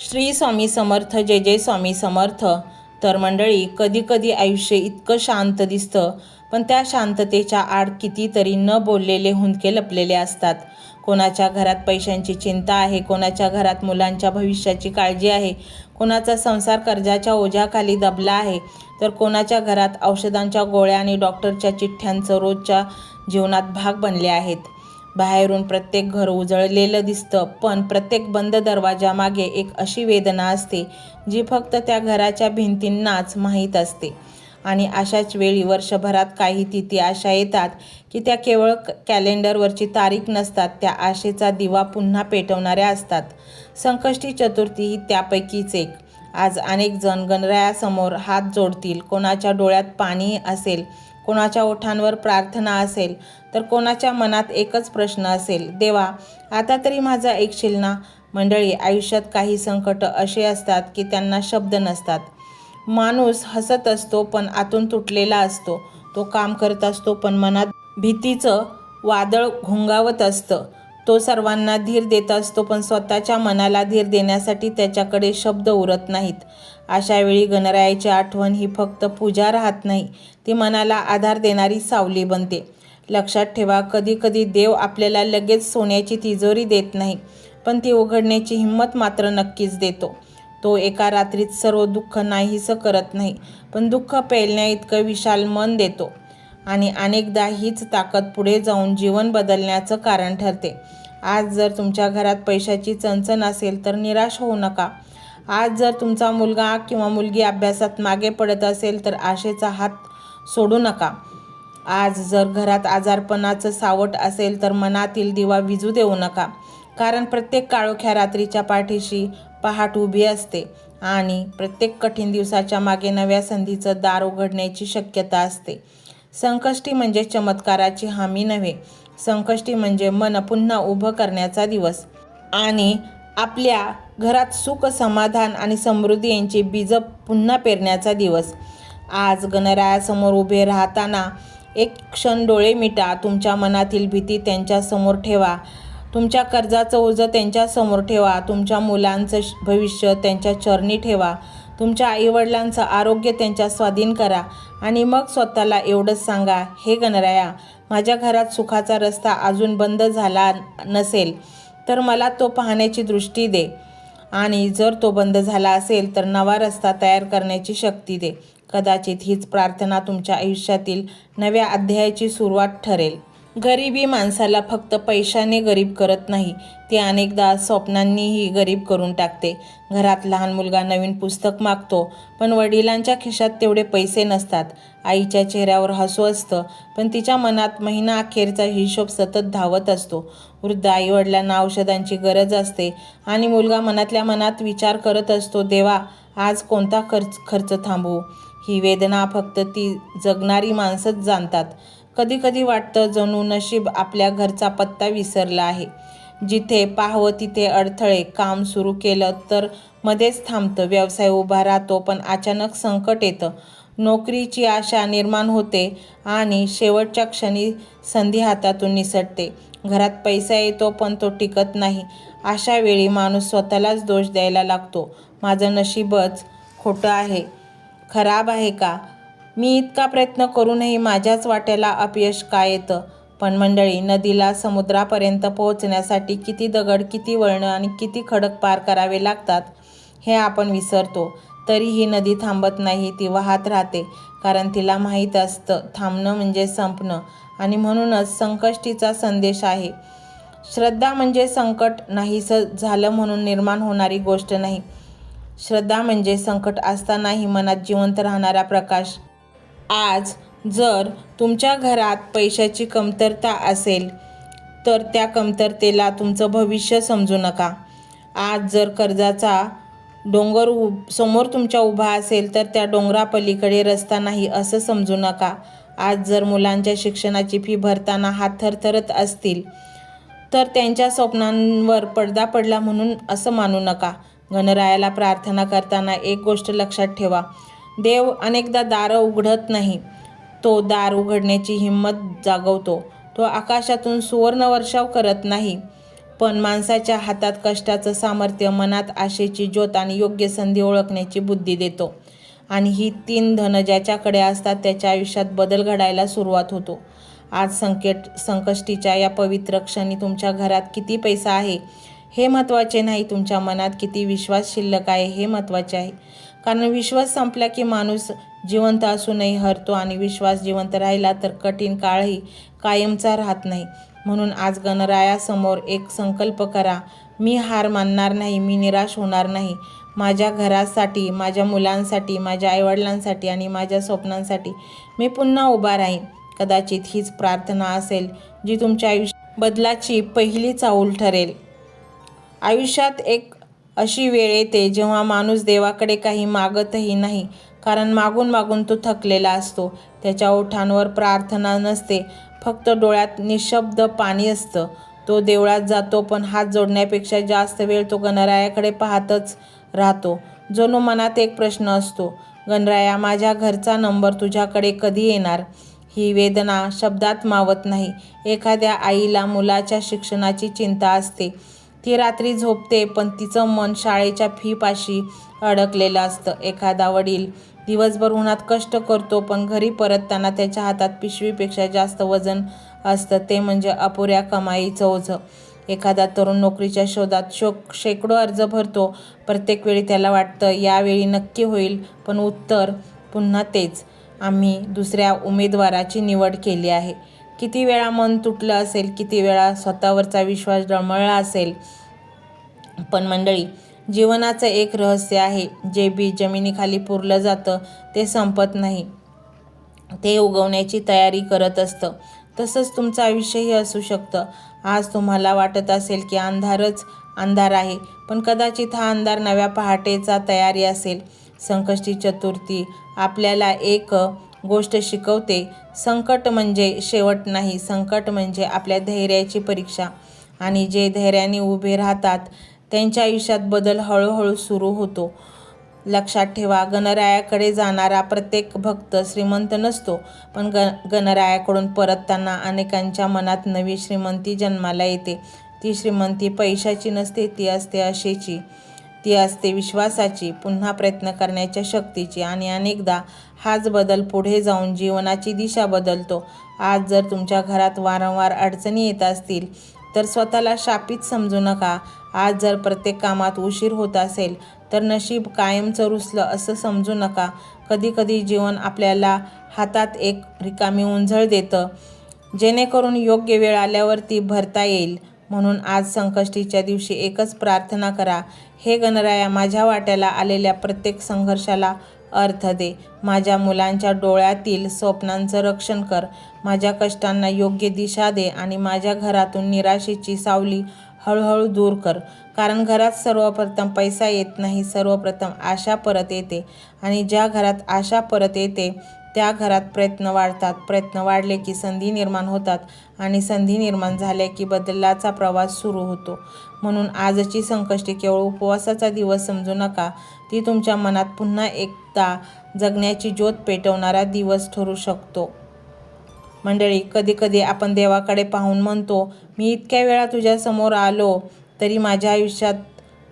श्री स्वामी समर्थ. जय जय स्वामी समर्थ. तर मंडळी, कधी कधी आयुष्य इतकं शांत दिसतं, पण त्या शांततेच्या आड कितीतरी न बोललेले हुंदके लपलेले असतात. कोणाच्या घरात पैशांची चिंता आहे, कोणाच्या घरात मुलांच्या भविष्याची काळजी आहे, कोणाचा संसार कर्जाच्या ओझ्याखाली दबला आहे, तर कोणाच्या घरात औषधांच्या गोळ्या आणि डॉक्टरच्या चिठ्ठ्यांचं रोजच्या जीवनात भाग बनले आहेत. बाहेरून प्रत्येक घर उजळलेलं दिसतं, पण प्रत्येक बंद दरवाजामागे एक अशी वेदना असते जी फक्त त्या घराच्या भिंतींनाच माहीत असते. आणि अशाच वेळी वर्षभरात काही तिथी अशा येतात की त्या केवळ कॅलेंडरवरची तारीख नसतात, त्या आशेचा दिवा पुन्हा पेटवणाऱ्या असतात. संकष्टी चतुर्थी ही त्यापैकीच एक. आज अनेक जण गणरायासमोर हात जोडतील. कोणाच्या डोळ्यात पाणी असेल, कोणाच्या ओठांवर प्रार्थना असेल, तर कोणाच्या मनात एकच प्रश्न असेल, देवा, आता तरी माझं ऐकशील ना? मंडळी, आयुष्यात काही संकट असे असतात की त्यांना शब्द नसतात. माणूस हसत असतो पण आतून तुटलेला असतो. तो काम करत असतो पण मनात भीतीचं वादळ घोंगावत असतं. तो सर्वांना धीर देत असतो पण स्वतःच्या मनाला धीर देण्यासाठी त्याच्याकडे शब्द उरत नाहीत. अशा वेळी गणरायाची आठवण ही फक्त पूजा राहत नाही, ती मनाला आधार देणारी सावली बनते. लक्षात ठेवा, कधी कधी देव आपल्याला लगेच सोन्याची तिजोरी देत नाही, पण ती उघडण्याची हिंमत मात्र नक्कीच देतो. तो एका रात्रीत सर्व दुःख नाहीसं करत नाही, पण दुःख पेलण्या इतकं विशाल मन देतो. आणि अनेकदा हीच ताकद पुढे जाऊन जीवन बदलण्याचं कारण ठरते. आज जर तुमच्या घरात पैशाची चणचण असेल तर निराश होऊ नका. आज जर तुमचा मुलगा किंवा मुलगी अभ्यासात मागे पडत असेल तर आशेचा हात सोडू नका. आज जर घरात आजारपणाचं सावट असेल तर मनातील दिवा विझू देऊ नका. कारण प्रत्येक काळोख्या रात्रीच्या पाठीशी पहाट उभी असते आणि प्रत्येक कठीण दिवसाच्या मागे नव्या संधीचं दार उघडण्याची शक्यता असते. संकष्टी म्हणजे चमत्काराची हमी नव्हे, संकष्टी म्हणजे मन पुन्हा उभं करण्याचा दिवस आणि आपल्या घरात सुख, समाधान आणि समृद्धी यांची बीजं पुन्हा पेरण्याचा दिवस. आज गणरायासमोर उभे राहताना एक क्षण डोळे मिटा. तुमच्या मनातील भीती त्यांच्यासमोर ठेवा, तुमच्या कर्जाचं ओझं त्यांच्यासमोर ठेवा, तुमच्या मुलांचं भविष्य त्यांच्या चरणी ठेवा, तुमच्या आईवडिलांचं आरोग्य त्यांच्या स्वाधीन करा आणि मग स्वतःला एवढंच सांगा, हे गणराया, माझ्या घरात सुखाचा रस्ता अजून बंद झाला नसेल तर मला तो पाहण्याची दृष्टी दे, आणि जर तो बंद झाला असेल तर नवा रस्ता तयार करण्याची शक्ती दे. कदाचित हीच प्रार्थना तुमच्या आयुष्यातील नव्या अध्यायाची सुरुवात ठरेल. गरिबी माणसाला फक्त पैशाने गरीब करत नाही, ती अनेकदा स्वप्नांनीही गरीब करून टाकते. घरात लहान मुलगा नवीन पुस्तक मागतो पण वडिलांच्या खिशात तेवढे पैसे नसतात. आईच्या चेहऱ्यावर हसू असतं पण तिच्या मनात महिना अखेरचा हिशोब सतत धावत असतो. वृद्ध आईवडिलांना औषधांची गरज असते आणि मुलगा मनातल्या मनात विचार करत असतो, देवा, आज कोणता खर्च थांबवू? ही वेदना फक्त ती जगणारी माणसंच जाणतात. कधी कधी वाटतं जणू नशीब आपल्या घरचा पत्ता विसरला आहे. जिथे पाहावं तिथे अडथळे. काम सुरू केलं तर मध्येच थांबतं, व्यवसाय उभा राहतो पण अचानक संकट येतं, नोकरीची आशा निर्माण होते आणि शेवटच्या क्षणी संधी हातातून निसटते. घरात पैसा येतो पण तो टिकत नाही. अशा वेळी माणूस स्वतःलाच दोष द्यायला लागतो, माझं नशीबच खोटं आहे, खराब आहे का? मी इतका प्रयत्न करूनही माझ्याच वाट्याला अपयश का येतं? पण मंडळी, नदीला समुद्रापर्यंत पोहोचण्यासाठी किती दगड, किती वळणं आणि किती खडक पार करावे लागतात हे आपण विसरतो. तरीही नदी थांबत नाही, ती वाहत राहते, कारण तिला माहीत असतं थांबणं म्हणजे संपणं. आणि म्हणूनच संकष्टीचा संदेश आहे, श्रद्धा म्हणजे संकट नाहीसं झालं म्हणून निर्माण होणारी गोष्ट नाही. श्रद्धा म्हणजे संकट असतानाही मनात जिवंत राहणारा प्रकाश. आज जर तुमच्या घरात पैशाची कमतरता असेल तर त्या कमतरतेला तुमचं भविष्य समजू नका. आज जर कर्जाचा डोंगर समोर तुमच्या उभा असेल तर त्या डोंगरापलीकडे रस्ता नाही असं समजू नका. आज जर मुलांच्या शिक्षणाची फी भरताना हात थरथरत असतील तर त्यांच्या स्वप्नांवर पडदा पडला म्हणून असं मानू नका. गणरायाला प्रार्थना करताना एक गोष्ट लक्षात ठेवा, देव अनेकदा दारं उघडत नाही, तो दार उघडण्याची हिंमत जागवतो. तो आकाशातून सुवर्ण वर्षाव करत नाही, पण माणसाच्या हातात कष्टाचं सामर्थ्य, मनात आशेची ज्योत आणि योग्य संधी ओळखण्याची बुद्धी देतो. आणि ही 3 धनं ज्याच्याकडे असतात त्याच्या आयुष्यात बदल घडायला सुरुवात होतो. आज संकष्टीच्या या पवित्र क्षणी तुमच्या घरात किती पैसा आहे हे महत्त्वाचे नाही, तुमच्या मनात किती विश्वास शिल्लक आहे हे महत्त्वाचे आहे. कारण विश्वास संपला की माणूस जिवंत असूनही हरतो आणि विश्वास जिवंत राहिला तर कठीण काळही कायमचा राहत नाही. म्हणून आज गणरायासमोर एक संकल्प करा, मी हार मानणार नाही, मी निराश होणार नाही. माझ्या घरासाठी, माझ्या मुलांसाठी, माझ्या आईवडिलांसाठी आणि माझ्या स्वप्नांसाठी मी पुन्हा उभा राहीन. कदाचित हीच प्रार्थना असेल जी तुमच्या आयुष्यात बदलाची पहिली चाऊल ठरेल. आयुष्यात एक अशी वेळ येते जेव्हा माणूस देवाकडे काही मागतही नाही, कारण मागून मागून तो थकलेला असतो. त्याच्या ओठांवर प्रार्थना नसते, फक्त डोळ्यात निशब्द पाणी असतं. तो देवळात जातो, पण हात जोडण्यापेक्षा जास्त वेळ तो गणरायाकडे पाहतच राहतो. जणू मनात एक प्रश्न असतो, गणराया, माझ्या घरचा नंबर तुझ्याकडे कधी येणार? ही वेदना शब्दात मावत नाही. एखाद्या आईला मुलाच्या शिक्षणाची चिंता असते. ती रात्री झोपते, पण तिचं मन शाळेच्या फीपाशी अडकलेलं असतं. एखादा वडील दिवसभर उन्हात कष्ट करतो, पण घरी परतताना त्याच्या हातात पिशवीपेक्षा जास्त वजन असतं, ते म्हणजे अपुऱ्या कमाईचं ओझं. एखादा तरुण नोकरीच्या शोधात शेकडो अर्ज भरतो. प्रत्येक वेळी त्याला वाटतं यावेळी नक्की होईल, पण उत्तर पुन्हा तेच, आम्ही दुसऱ्या उमेदवाराची निवड केली आहे. किती वेळा मन तुटलं असेल, किती वेळा स्वतःवरचा विश्वास डळमळला असेल. पण मंडळी, जीवनाचं एक रहस्य आहे, जे बीज जमिनीखाली पुरलं जातं ते संपत नाही, ते उगवण्याची तयारी करत असतं. तसंच तुमचं आयुष्यही असू शकतं. आज तुम्हाला वाटत असेल की अंधारच अंधार आहे, पण कदाचित हा अंधार नव्या पहाटेचा तयारी असेल. संकष्टी चतुर्थी आपल्याला एक गोष्ट शिकवते, संकट म्हणजे शेवट नाही, संकट म्हणजे आपल्या धैर्याची परीक्षा. आणि जे धैर्याने उभे राहतात त्यांच्या आयुष्यात बदल हळूहळू सुरू होतो. लक्षात ठेवा, गणरायाकडे जाणारा प्रत्येक भक्त श्रीमंत नसतो, पण गणरायाकडून परतताना अनेकांच्या मनात नवी श्रीमंती जन्माला येते. ती श्रीमंती पैशाची नसते, ती असते आशेची, ती असते विश्वासाची, पुन्हा प्रयत्न करण्याच्या शक्तीची. आणि अनेकदा हाच बदल पुढे जाऊन जीवनाची दिशा बदलतो. आज जर तुमच्या घरात वारंवार अडचणी येत असतील तर स्वतःला शापित समजू नका. आज जर प्रत्येक कामात उशीर होत असेल तर नशीब कायमचं रुसलं असं समजू नका. कधीकधी जीवन आपल्याला हातात एक रिकामी उंजळ देतं, जेणेकरून योग्य वेळ आल्यावर ती भरता येईल. म्हणून आज संकष्टीच्या दिवशी एकच प्रार्थना करा, हे गणराया, माझ्या वाट्याला आलेल्या प्रत्येक संघर्षाला अर्थ दे. माझ्या मुलांच्या डोळ्यातील स्वप्नांचं रक्षण कर, माझ्या कष्टांना योग्य दिशा दे आणि माझ्या घरातून निराशेची सावली हळूहळू दूर कर. कारण घरात सर्वप्रथम पैसा येत नाही, सर्वप्रथम आशा परत येते. आणि ज्या घरात आशा परत येते त्या घरात प्रयत्न वाढतात. प्रयत्न वाढले की संधी निर्माण होतात आणि संधी निर्माण झाल्या की बदलाचा प्रवास सुरू होतो. म्हणून आजची संकष्टी केवळ उपवासाचा दिवस समजू नका, ती तुमच्या मनात पुन्हा एकदा जगण्याची ज्योत पेटवणारा दिवस ठरू शकतो. मंडळी, कधीकधी आपण देवाकडे पाहून म्हणतो, मी इतक्या वेळा तुझ्यासमोर आलो तरी माझ्या आयुष्यात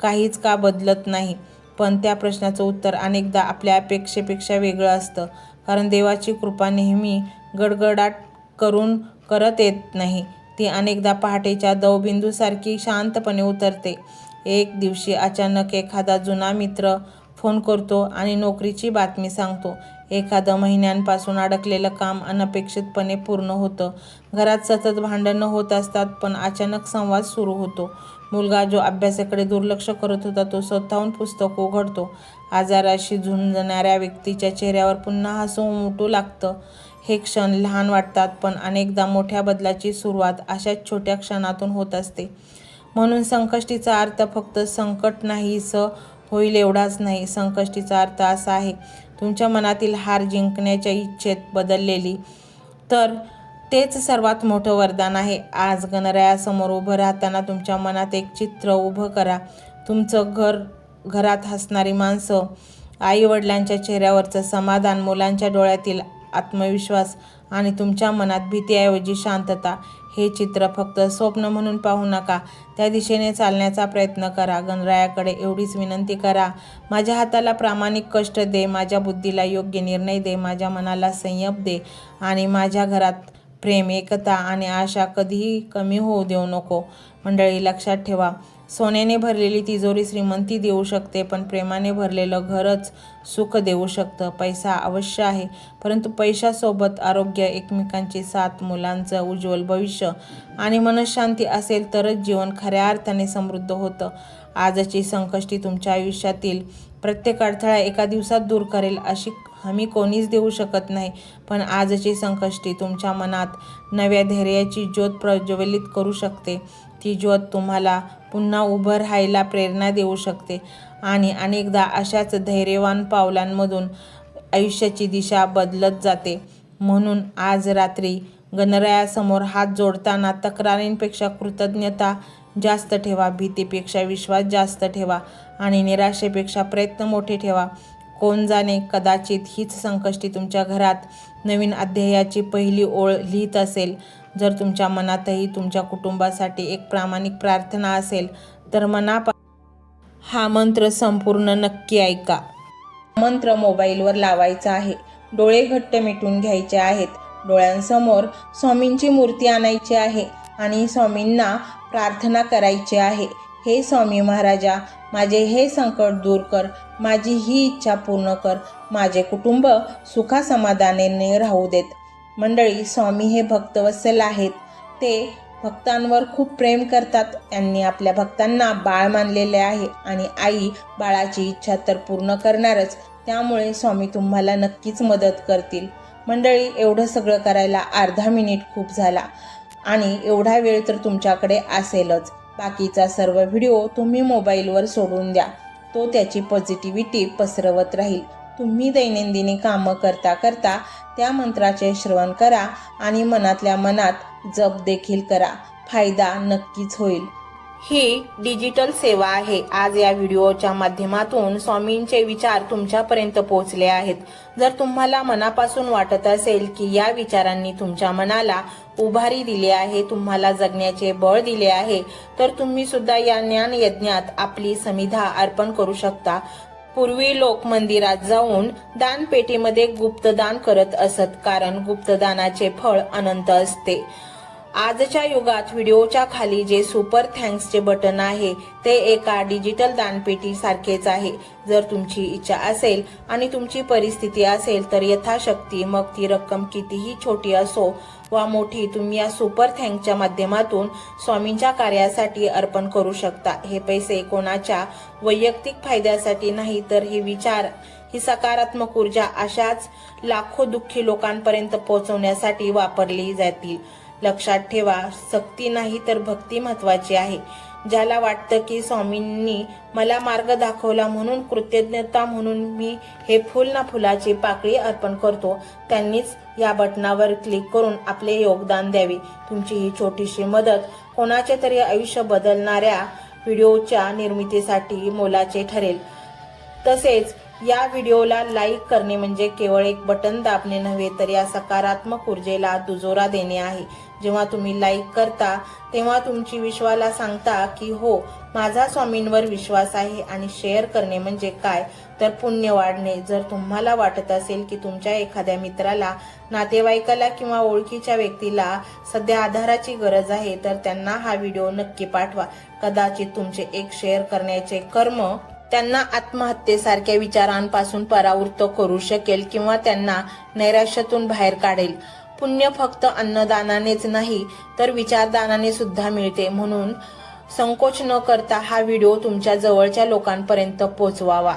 काहीच का बदलत नाही? पण त्या प्रश्नाचं उत्तर अनेकदा आपल्या अपेक्षेपेक्षा वेगळं असतं. कारण देवाची कृपा नेहमी गडगडाट करून करत येत नाही, ती अनेकदा पहाटेच्या दवबिंदूसारखी शांतपणे उतरते. एक दिवशी अचानक एखादा जुना मित्र फोन करतो आणि नोकरीची बातमी सांगतो. एखादं महिन्यांपासून अडकलेलं काम अनपेक्षितपणे पूर्ण होतं. घरात सतत भांडणं होत असतात, पण अचानक संवाद सुरू होतो. मुलगा जो अभ्यासाकडे दुर्लक्ष करत होता तो स्वतःहून पुस्तक उघडतो. आजाराशी झुंजणाऱ्या व्यक्तीच्या चेहऱ्यावर पुन्हा हसू उमटू लागतं. हे क्षण लहान वाटतात, पण अनेकदा मोठ्या बदलाची सुरुवात अशाच छोट्या क्षणातून होत असते. म्हणून संकष्टीचा अर्थ फक्त संकट नाहीसं होईल एवढाच नाही. संकष्टीचा अर्थ असा आहे, तुमच्या मनातील हार जिंकण्याच्या इच्छेत बदललेली, तर तेच सर्वात मोठं वरदान आहे. आज गणरायासमोर उभं राहताना तुमच्या मनात एक चित्र उभं करा. तुमचं घरात हसणारी माणसं, आईवडिलांच्या चेहऱ्यावरचं समाधान, मुलांच्या डोळ्यातील आत्मविश्वास आणि तुमच्या मनात भीतीऐवजी शांतता. हे चित्र फक्त स्वप्न म्हणून पाहू नका, त्या दिशेने चालण्याचा प्रयत्न करा. गणरायाकडे एवढीच विनंती करा, माझ्या हाताला प्रामाणिक कष्ट दे, माझ्या बुद्धीला योग्य निर्णय दे, माझ्या मनाला संयम दे आणि माझ्या घरात प्रेम, एकता आणि आशा कधीही कमी होऊ देऊ नको. मंडळी, लक्षात ठेवा, सोन्याने भरलेली तिजोरी श्रीमंती देऊ शकते, पण प्रेमाने भरलेलं घरच सुख देऊ शकतं. पैसा अवश्य आहे, परंतु पैशासोबत आरोग्य, एकमेकांची साथ, मुलांचं उज्ज्वल भविष्य आणि मनःशांती असेल तरच जीवन खऱ्या अर्थाने समृद्ध होतं. आजची संकष्टी तुमच्या आयुष्यातील प्रत्येक अडथळा एका दिवसात दूर करेल अशी हमी कोणीच देऊ शकत नाही, पण आजची संकष्टी तुमच्या मनात नव्या धैर्याची ज्योत प्रज्वलित करू शकते. ती ज्योत तुम्हाला पुन्हा उभं राहायला प्रेरणा देऊ शकते आणि अनेकदा अशाच धैर्यवान पावलांमधून आयुष्याची दिशा बदलत जाते. म्हणून आज रात्री गणरायासमोर हात जोडताना तक्रारींपेक्षा कृतज्ञता जास्त ठेवा, भीतीपेक्षा विश्वास जास्त ठेवा आणि निराशेपेक्षा प्रयत्न मोठे ठेवा. कोण जाणे, कदाचित हीच संकष्टी तुमच्या घरात नवीन अध्यायाची पहिली ओळ लिहित असेल. जर तुमच्या मनातही तुमच्या कुटुंबासाठी एक प्रामाणिक प्रार्थना असेल तर हा मंत्र संपूर्ण नक्की ऐका. मंत्र मोबाईलवर लावायचा आहे, डोळे घट्ट मिटून घ्यायचे आहेत, डोळ्यांसमोर स्वामींची मूर्ती आणायची आहे आणि स्वामींना प्रार्थना करायची आहे. हे स्वामी महाराजा, माझे हे संकट दूर कर, माझी ही इच्छा पूर्ण कर, माझे कुटुंब सुखासमाधानाने राहू देत. मंडळी, स्वामी हे भक्तवत्सल आहेत. ते भक्तांवर खूप प्रेम करतात. त्यांनी आपल्या भक्तांना बाळ मानलेले आहे आणि आई बाळाची इच्छा तर पूर्ण करणारच. त्यामुळे स्वामी तुम्हाला नक्कीच मदत करतील. मंडळी, एवढं सगळं करायला अर्धा मिनिट खूप झाला आणि एवढा वेळ तर तुमच्याकडे असेलच. बाकीचा सर्व व्हिडिओ तुम्ही मोबाईलवर सोडून द्या, तो त्याची पॉझिटिव्हिटी पसरवत राहील. तुम्ही दैनंदिनी कामं करता करता त्या मंत्राचे श्रवण करा आणि मनातल्या मनात जप देखील करा. फायदा नक्कीच होईल. ही डिजिटल सेवा आहे. आज या व्हिडिओच्या माध्यमातून स्वामींचे विचार तुमच्यापर्यंत पोहोचले आहेत. जर तुम्हाला मनापासून वाटत असेल की या विचारांनी तुमच्या मनाला उभारी दिली आहे, तुम्हाला जगण्याचे बळ दिले आहे, तर तुम्ही सुद्धा या ज्ञान यज्ञात आपली समिधा अर्पण करू शकता. पूर्वी लोक मंदिरात जाऊन दानपेटीमध्ये गुप्तदान करत असत, कारण गुप्तदानाचे फळ अनंत असते. आजच्या युगात व्हिडिओच्या खाली जे सुपर थँक्सचे बटन आहे ते एका डिजिटल दानपेटी सारखेच आहे. जर तुमची इच्छा असेल आणि तुमची परिस्थिती असेल तर यथाशक्ती, मग ती रक्कम कितीही छोटी असो वा मोठी, तुम्ही या सुपर थँक्सच्या माध्यमातून स्वामींच्या कार्यासाठी अर्पण करू शकता. हे पैसे कोणाच्या वैयक्तिक फायद्यासाठी नाही, तर हे विचार, ही सकारात्मक ऊर्जा अशाच लाखो दुःखी लोकांपर्यंत पोहोचवण्यासाठी वापरली जातील. लक्षात ठेवा, सक्ती नाही तर भक्ती महत्वाची आहे. ज्याला वाटतं की स्वामींनी मला मार्ग दाखवला म्हणून कृतज्ञता म्हणून मी हे फुल ना फुलाची पाकळी अर्पण करतो, त्यांनीच या बटनावर क्लिक करून आपले योगदान द्यावे. तुमची ही छोटीशी मदत कोणाचे तरी आयुष्य बदलणाऱ्या व्हिडिओच्या निर्मितीसाठी मोलाचे ठरेल. तसेच या व्हिडिओला लाईक करणे म्हणजे केवळ एक बटन दाबणे नव्हे, तर या सकारात्मक ऊर्जेला दुजोरा देणे आहे. जेव्हा तुम्ही लाईक करता तेव्हा तुमची विश्वाला सांगता की हो, माझा स्वामींवर विश्वास आहे. आणि शेअर करणे म्हणजे काय, तर पुण्य वाढणे. जर तुम्हाला वाटत असेल की तुमच्या एखाद्या मित्राला, नातेवाईकाला किंवा ओळखीच्या व्यक्तीला सध्या आधाराची गरज आहे, तर त्यांना हा व्हिडिओ नक्की पाठवा. कदाचित तुमचे एक शेअर करण्याचे कर्म त्यांना आत्महत्येसारख्या विचारांपासून परावृत्त करू शकेल किंवा त्यांना नैराश्यातून बाहेर काढेल. पुण्य फक्त अन्नदानानेच नाही तर विचारदानाने सुद्धा मिळते. म्हणून संकोच न करता हा व्हिडिओ तुमच्या जवळच्या लोकांपर्यंत पोहोचवावा.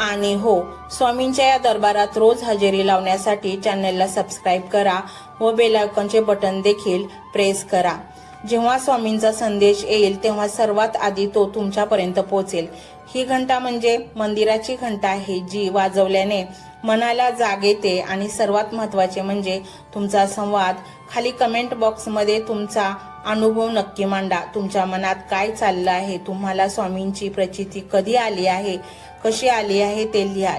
आणि हो, स्वामींच्या या दरबारात रोज हजेरी लावण्यासाठी चॅनलला सबस्क्राईब करा व बेल आयकॉनचे बटन देखील प्रेस करा. जेव्हा स्वामींचा संदेश येईल तेव्हा सर्वात आधी तो तुमच्यापर्यंत पोहोचेल. ही घंटा म्हणजे मंदिराची घंटा आहे, जी वाजवल्याने मनाला जाग येते. आणि सर्वात महत्त्वाचे म्हणजे तुमचा संवाद. खाली कमेंट बॉक्समध्ये तुमचा अनुभव नक्की मांडा. तुमच्या मनात काय चाललं आहे, तुम्हाला स्वामींची प्रचिती कधी आली आहे, कशी आली आहे ते लिहा.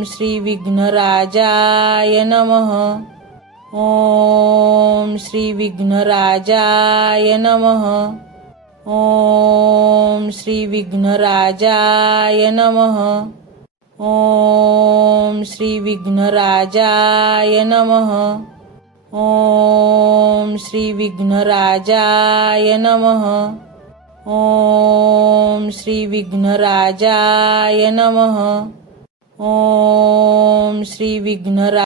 श्री विघ्नराजाय नमः. ओम श्री विघ्नराजाय नमः. ओम श्री विघ्नराजाय नमः. ओम श्री विघ्नराजाय नमः. ओम श्री विघ्नराजाय नमः. ओम श्री विघ्नराजाय नमः. ओम श्री विघ्नरा